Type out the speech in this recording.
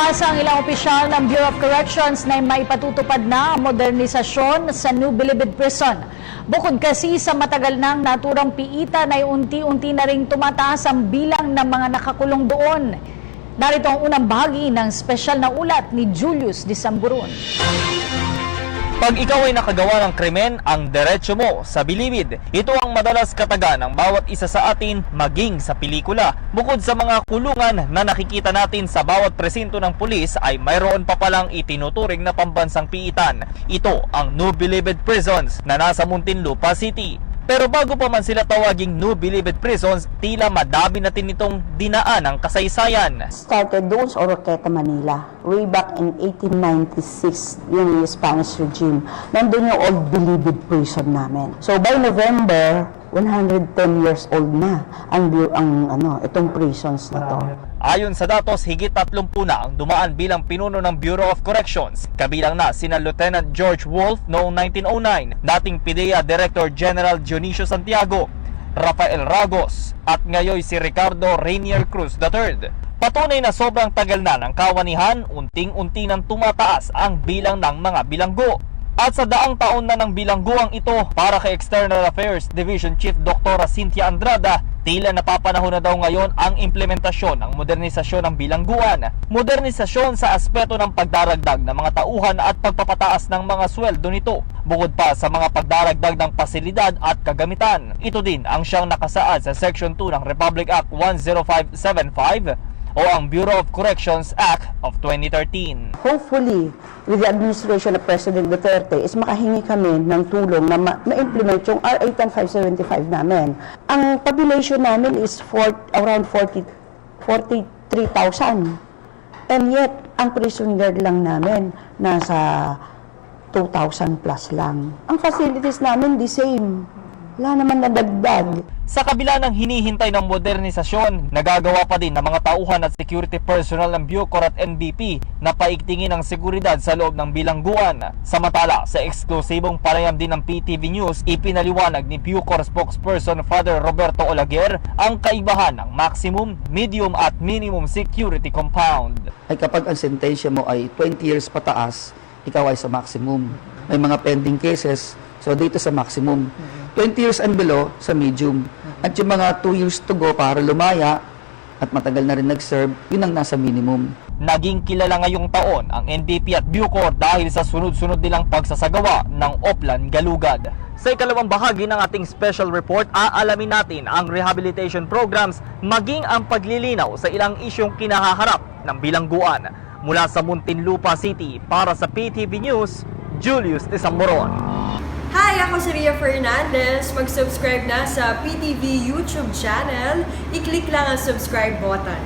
Umaasa ang ilang opisyal ng Bureau of Corrections na maipatutupad na ang modernisasyon sa New Bilibid Prison. Bukod kasi sa matagal nang naturang piitan ay unti-unti na ring tumataas ang bilang ng mga nakakulong doon. Narito ang unang bahagi ng espesyal na ulat ni Julius de Samburon. Pag ikaw ay nakagawa ng krimen, ang diretsyo mo sa bilibid. Ito ang madalas kataga ng bawat isa sa atin maging sa pelikula. Bukod sa mga kulungan na nakikita natin sa bawat presinto ng pulis ay mayroon pa palang itinuturing na pambansang piitan. Ito ang New Bilibid Prisons na nasa Muntinlupa City. Pero bago pa man sila tawaging New Bilibid Prisons, tila madami natin itong dinaan ang kasaysayan. Started doon sa Oroqueta, Manila. Way back in 1896, yung Spanish regime. Nandun yung Old Bilibid Prison namin. So by November, 110 years old na itong prisons na to. Ayon sa datos, higit 30 na ang dumaan bilang pinuno ng Bureau of Corrections. Kabilang na sina Lieutenant George Wolf noong 1909, dating PIDEA Director General Dionisio Santiago, Rafael Ragos, at ngayon si Ricardo Rainier Cruz III. Patunay na sobrang tagal na ng kawanihan, unting-unti nang tumataas ang bilang ng mga bilanggo. At sa daang taon na ng bilangguang ito, para kay External Affairs Division Chief Dr. Cynthia Andrada, tila napapanahon na daw ngayon ang implementasyon ng modernisasyon ng bilangguan. Modernisasyon sa aspeto ng pagdaragdag ng mga tauhan at pagpapataas ng mga sweldo nito, bukod pa sa mga pagdaragdag ng pasilidad at kagamitan. Ito din ang siyang nakasaad sa Section 2 ng Republic Act 10575 o ang Bureau of Corrections Act of 2013. Hopefully, with the administration of President Duterte, is makahingi kami ng tulong na ma-implement yung RA 10575 namin. Ang population namin is around 43,000. And yet, ang prison guard lang namin nasa 2,000 plus lang. Ang facilities namin the same. Wala naman nadagdag. Sa kabila ng hinihintay ng modernisasyon, nagagawa pa din ng mga tauhan at security personnel ng Bucor at NBP na paigtingin ang seguridad sa loob ng bilangguan. Samantala, sa eksklusibong panayam din ng PTV News, ipinaliwanag ni Bucor spokesperson Father Roberto Olaguer ang kaibahan ng maximum, medium at minimum security compound. Ay kapag ang sentensya mo ay 20 years pataas, ikaw ay sa maximum. May mga pending cases, so dito sa maximum. 20 years and below sa medium. At yung mga 2 years to go para lumaya at matagal na rin nag-serve, yun ang nasa minimum. Naging kilala ngayong taon ang NBP at Bucor dahil sa sunod-sunod nilang pagsasagawa ng Oplan Galugad. Sa ikalawang bahagi ng ating special report, aalamin natin ang rehabilitation programs maging ang paglilinaw sa ilang isyong kinahaharap ng bilangguan. Mula sa Muntinlupa City, para sa PTV News, Julius de Samburon. Hi! Ako si Ria Fernandez. Mag-subscribe na sa PTV YouTube channel. I-click lang ang subscribe button.